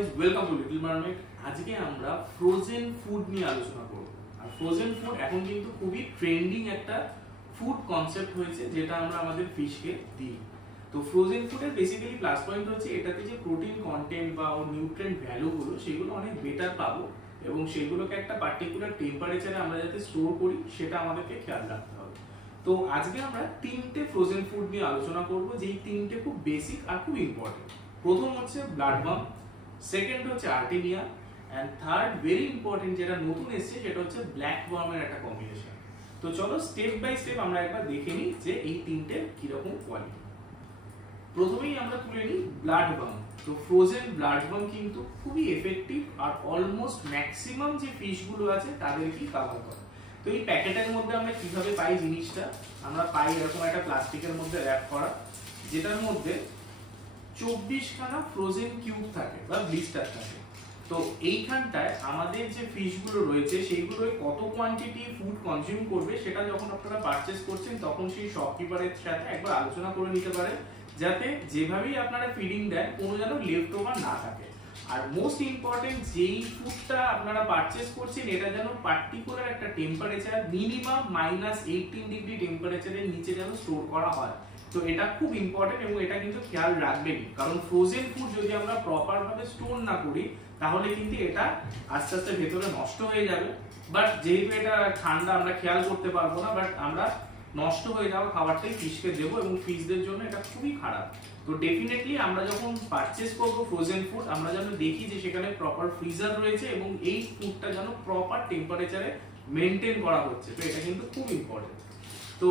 Guys, welcome to little mermaid. আজকে আমরা frozen food নিয়ে আলোচনা করব। আর ফ্রোজেন ফুড এখন কিন্তু খুবই ট্রেন্ডিং একটা ফুড কনসেপ্ট হয়েছে, যেটা আমরা আমাদের ফিশকে দিই। তো ফ্রোজেন ফুডের বেসিক্যালি প্লাস পয়েন্ট হচ্ছে এটাতে যে প্রোটিন কন্টেন্ট বা নিউট্রিয়েন্ট ভ্যালুগুলো সেগুলো অনেক বেটার পাবো, এবং সেগুলোকে একটা পার্টিকুলার টেম্পারেচারে আমরা যাতে স্টোর করি সেটা আমাদেরকে খেয়াল রাখতে হবে। তো আজকে আমরা তিনটে ফ্রোজেন ফুড নিয়ে আলোচনা করব, যেই তিনটে খুব বেসিক আর খুব ইম্পর্টেন্ট। প্রথম হচ্ছে ব্লাড ওয়ার্ম, সেকেন্ড হচ্ছে Artemia, and third very important যেটা নতুন এসেছে সেটা হচ্ছে ব্ল্যাক ওয়ার্মের একটা কম্বিনেশন। তো চলো স্টেপ বাই স্টেপ আমরা একবার দেখে নিই যে এই তিনটে কিরকম কোয়ালিটি। প্রথমেই আমরা তুলে নিই ব্লাড ওয়ার্ম। তো ফ্রোজেন ব্লাড ওয়ার্ম কিন্তু খুবই এফেক্টিভ আর অলমোস্ট ম্যাক্সিমাম যে ফিশগুলো আছে তাদেরকেই কভার করে। তো এই প্যাকেটের মধ্যে আমরা কিভাবে পাই জিনিসটা, আমরা পাই এরকম একটা প্লাস্টিকের মধ্যে র্যাপ করা, যেটার মধ্যে 24 খানা ফ্রোজেন কিউব থাকে বা ব্লিস্টার থাকে। তো এইখানটায় আমাদের যে ফিশগুলো রয়েছে সেইগুলো কত কোয়ান্টিটি ফুড কনজিউম করবে সেটা যখন আপনারা পারচেজ করছেন তখন সেই শপকিপারের সাথে একবার আলোচনা করে নিতে পারেন, যাতে যেভাবেই আপনারা ফিডিং দেন কোনো যেন লেফট ওভার না থাকে। আর মোস্ট ইম্পর্টেন্ট, যেই ফুডটা আপনারা পারচেজ করছেন এটা যেন পার্টিকুলার একটা টেম্পারেচার মিনিমাম -18 ডিগ্রি টেম্পারেচারের নিচে যেন স্টোর করা হয়। তো এটা খুব ইম্পর্টেন্ট এবং এটা কিন্তু খেয়াল রাখবেনই, কারণ ফ্রোজেন ফুড যদি আমরা প্রপার ভাবে স্টোর না করি তাহলে কিন্তু এটা আস্তে আস্তে ভেতরে নষ্ট হয়ে যাবে। বাট যেহেতু এটা ঠান্ডা আমরা খেয়াল করতে পারবো না, বাট আমরা নষ্ট হয়ে যাওয়া খাবারটাই ফিশকে দেবো এবং ফিশদের জন্য এটা খুবই খারাপ। তো ডেফিনেটলি আমরা যখন পারচেজ করবো ফ্রোজেন ফুড আমরা যেন দেখি যে সেখানে প্রপার ফ্রিজার রয়েছে এবং এই ফুডটা যেন প্রপার টেম্পারেচারে মেনটেন করা হচ্ছে। তো এটা কিন্তু খুব ইম্পর্টেন্ট। তো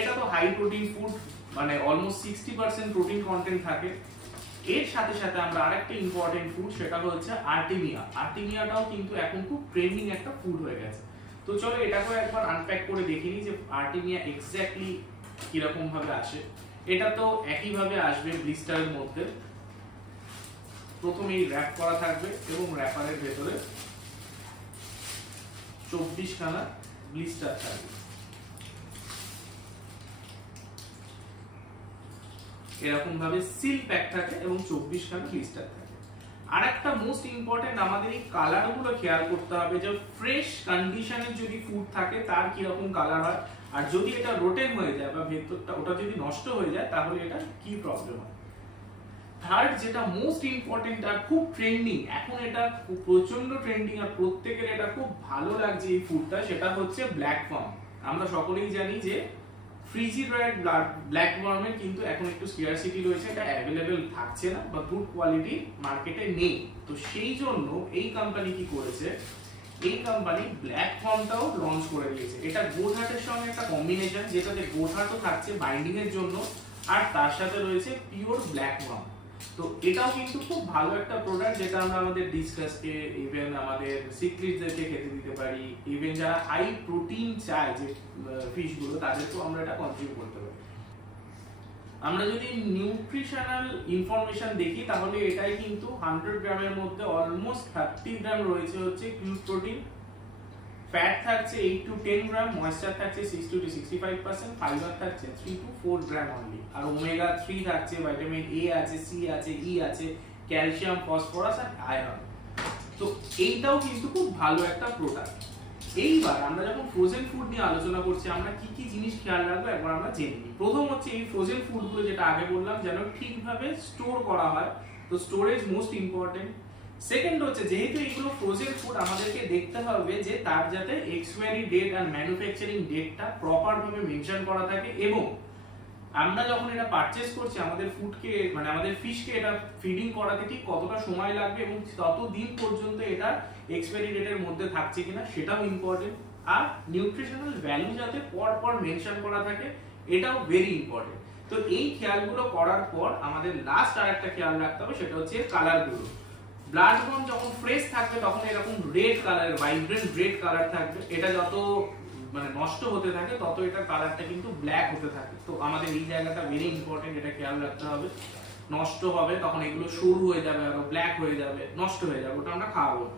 এটা তো হাই প্রোটিন ফুড, মানে অলমোস্ট 60% প্রোটিন কন্টেন্ট থাকে। এর সাথে সাথে আমরা আরেকটা ইম্পর্টেন্ট ফুড, সেটা হচ্ছে আর্টেমিয়া। আর্টেমিয়াটাও কিন্তু এখন খুব ট্রেন্ডিং একটা ফুড হয়ে গেছে। তো চলো এটাকেও একবার আনপ্যাক করে দেখে নিই যে আর্টেমিয়া এক্স্যাক্টলি কিরকম ভাবে আসে। এটা তো একই ভাবে আসবে ব্লিস্টারের মধ্যে। প্রথমেই র্যাপ করা থাকবে এবং র্যাপারের ভেতরে 24 খানা ব্লিস্টার থাকবে। এরকম ভাবে সিল প্যাক থাকে এবং 24 খানা ব্লিস্টার থাকে। আর একটা মোস্ট ইম্পর্টেন্ট, আমাদের এই কালার গুলো খেয়াল করতে হবে যে ফ্রেশ কন্ডিশনের যদি ফুড থাকে তার কিরকম কালার হয়, আর যদি এটা রোটেন হয়ে যায় বা ভেতরটা ওটা যদি নষ্ট হয়ে যায় তাহলে এটা কি প্রবলেম হয়। থার্ড যেটা মোস্ট ইম্পর্টেন্ট আর খুব ট্রেন্ডিং, এখন এটা প্রচন্ড ট্রেন্ডিং আর প্রত্যেকের এটা খুব ভালো লাগছে এই ফুডটা, সেটা হচ্ছে ব্ল্যাক ওয়ার্ম। আমরা সকলেই জানি যে ফ্রিজিডয়েড ব্ল্যাক ওয়ার্মের কিন্তু এখন একটু স্কারসিটি রয়েছে, এটা অ্যাভেলেবেল থাকছে না বা গুড কোয়ালিটি মার্কেটে নেই। তো সেই জন্য এই কোম্পানি কি করেছে, এই কোম্পানি ব্ল্যাক ওয়ার্মটাও লঞ্চ করে দিয়েছে। এটা গোটহার্টের সঙ্গে একটা কম্বিনেশন, যেটাতে গোটহার্টও থাকছে বাইন্ডিং এর জন্য আর তার সাথে রয়েছে পিওর ব্ল্যাক ওয়ার্ম। তো এটাও কিন্তু খুব ভালো একটা প্রোডাক্ট, যেটা আমরা আমাদের ডিসকাসকে ইভেন আমাদের সিক্লিডদেরকে খেতে দিতে পারি, ইভেন যারা হাই প্রোটিন চায় যে ফিশগুলো তাদেরকেও আমরা এটা কনজিউম করতে পারি। আমরা যদি নিউট্রিশনাল ইনফরমেশন দেখি তাহলে এটাই কিন্তু 100 গ্রামের মধ্যে অলমোস্ট 30 গ্রাম রয়েছে হচ্ছে কিউব প্রোটিন, ফ্যাট থাকছে 8 to 10 গ্রাম, ময়েশ্চার থাকছে 60 to 65%, ফাইবার থাকছে 3 to 4 গ্রাম অনলি, আর ওমেগা 3 থাকছে, ভিটামিন এ আছে, সি আছে, ই আছে, ক্যালসিয়াম, ফসফরাস আর আয়রন। তো এইটাও কিন্তু খুব ভালো একটা প্রোডাক্ট। এইবার আমরা যখন ফ্রোজেন ফুড নিয়ে আলোচনা করছি আমরা কি কি জিনিস খেয়াল রাখবো একবার আমরা জেনে নিই। প্রথম হচ্ছে এই ফ্রোজেন ফুডগুলো যেটা আগে বললাম যেন ঠিকভাবে স্টোর করা হয়, তো স্টোরেজ মোস্ট ইম্পর্টেন্ট। সেকেন্ড হচ্ছে যেহেতু এগুলো ফ্রোজেন ফুড আমাদেরকে দেখতে হবে যে তার যাতে এক্সপায়ারি ডেট আর ম্যানুফ্যাকচারিং ডেটটা প্রপার ভাবে মেনশন করা থাকে, এবং আমরা যখন এটা পারচেজ করছি আমাদের ফুডকে মানে আমাদের ফিশকে এটা ফিডিং করাতে ঠিক কতটা সময় লাগবে এবং ততদিন পর্যন্ত এটা এক্সপায়ারি ডেটের মধ্যে থাকছে কিনা সেটাও ইম্পর্টেন্ট। আর নিউট্রিশনাল ভ্যালু যাতে পর মেনশন করা থাকে এটাও ভেরি ইম্পর্টেন্ট। তো এই খেয়ালগুলো করার পর আমাদের লাস্ট আরেকটা খেয়াল রাখতে হবে, সেটা হচ্ছে কালারগুলো। ব্লাড ওয়ার্ম যখন ফ্রেশ থাকবে তখন এরকম red colour, vibrant red colour থাকবে। এটা যত মানে নষ্ট হতে থাকে তত এটা কালারটা কিন্তু ব্ল্যাক হতে থাকে। তো আমাদের এই জায়গাটা ভেরি ইম্পর্টেন্ট, এটা খেয়াল রাখতে হবে। নষ্ট হবে তখন এগুলো সরু হয়ে যাবে, আরো ব্ল্যাক হয়ে যাবে, নষ্ট হয়ে যাবে, ওটা আমরা খাওয়াবো না।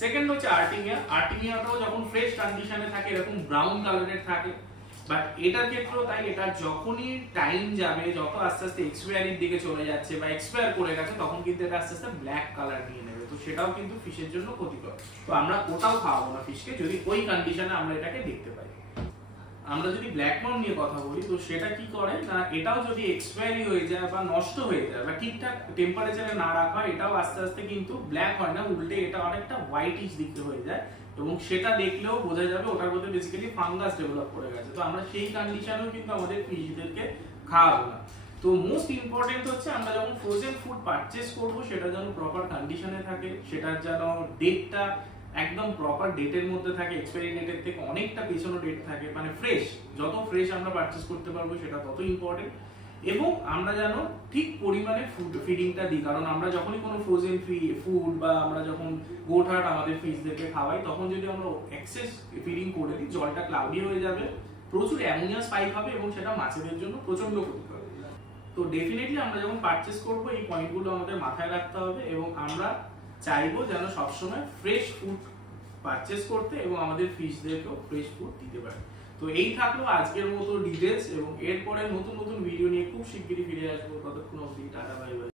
সেকেন্ড হচ্ছে আর্টেমিয়া। আর্টেমিয়াটাও যখন ফ্রেশ কন্ডিশনে থাকে এরকম ব্রাউন কালারের থাকে। বাট এটার ক্ষেত্রেও তাই, এটা যখনই টাইম যাবে, যত আস্তে আস্তে এক্সপায়ারির দিকে চলে যাচ্ছে বা এক্সপায়ার করে গেছে, তখন কিন্তু এটা আস্তে আস্তে ব্ল্যাক কালার নিয়ে নেবে। তো সেটাও কিন্তু ফিশের জন্য ক্ষতিকর। তো আমরা ওটাও খাওয়াবো না ফিশকে, যদি ওই কন্ডিশনে আমরা এটাকে দেখতে পাই। আমরা যদি ব্ল্যাক মাউন্ট নিয়ে কথা বলি, তো সেটা কি করে না, এটাও যদি এক্সপায়ারি হয়ে যায় বা নষ্ট হয়ে যায় বা ঠিকঠাক টেম্পারেচারে না রাখা হয়, এটাও আস্তে আস্তে কিন্তু ব্ল্যাক হয় না, উল্টে এটা অনেকটা হোয়াইটিশ দিকে হয়ে যায়, এবং সেটা দেখলেও বোঝা যাবে ওটার মধ্যে বেসিক্যালি ফাঙ্গাস ডেভেলপ করে গেছে। তো আমরা সেই কন্ডিশনেও কিন্তু আমাদের ফিশদেরকে খাওয়াবো না। তো মোস্ট ইম্পর্টেন্ট হচ্ছে আমরা যখন ফ্রোজেন ফুড পারচেজ করব, সেটা যেন প্রপার কন্ডিশনে থাকে, সেটার যেন ডেটটা একদম প্রপার ডেটের মধ্যে থাকে, এক্সপায়ারি ডেটের থেকে অনেকটা পেছনো ডেট থাকে, মানে ফ্রেশ, যত ফ্রেশ আমরা পারচেজ করতে পারবো সেটা তত ইম্পর্টেন্ট। এবং আমরা যেন ঠিক পরিমাণে ফুড ফিডিংটা দিই, কারণ আমরা যখনই কোনো ফ্রোজেন ফুড বা আমরা যখন গোট হার্ট আমাদের ফিশদেরকে খাওয়াই, তখন যদি আমরা এক্সেস ফিডিং করে দিই, জলটা ক্লাউডি হয়ে যাবে, প্রচুর অ্যামোনিয়া স্পাইক হবে এবং সেটা মাছেদের জন্য প্রচন্ড ক্ষতিকর। তো ডেফিনেটলি আমরা যখন পারচেজ করবো এই পয়েন্টগুলো আমাদের মাথায় রাখতে হবে, এবং আমরা চাইবো যেন সবসময় ফ্রেশ ফুড পারচেজ করতে এবং আমাদের ফিশদেরকেও ফ্রেশ ফুড দিতে পারে। তো এই থাকলো আজকের মতো ডিটেলস, এবং এরপরে নতুন নতুন ভিডিও নিয়ে খুব শিগগিরই ফিরে আসবো। ততক্ষণ অবধি টাটা, বাই বাই।